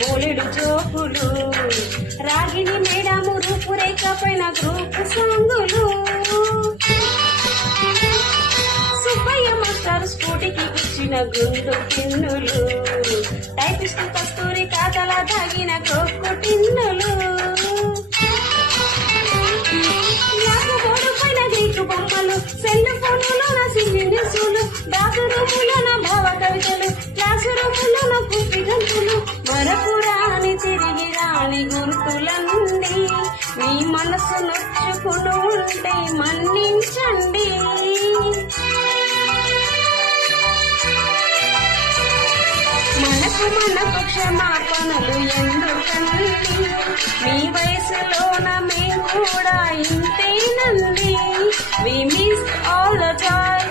బోలెడు జోకులు, రాగిణి మేడము రూపురేఖ పైన గ్రూప్ సాంగులు, సుబ్బయ్య మాస్టర్ స్కూటీకి ఇచ్చిన గుండు టిన్నులు, టైపిస్ట్ కస్తూరి కాతల దాగిన కొక్కు టిన్నులు, గ్రీకు బొమ్మలు, సెల్ ఫోనులోన సిన్ని న్యూసులు, బాత్రూములోన భావ కవితలు, క్లాసు రూములోన కుప్పి గంతులు, మరపు రాని తిరిగి రాని గుర్తుల నుండి మీ మనసు నొచ్చుకుని ఉంటే మన్నించండి. మనకు క్షమాపణలు ఎందుకండి, మీ వయసులోన మేము కూడా ఇంతేనండి. We miss all the time.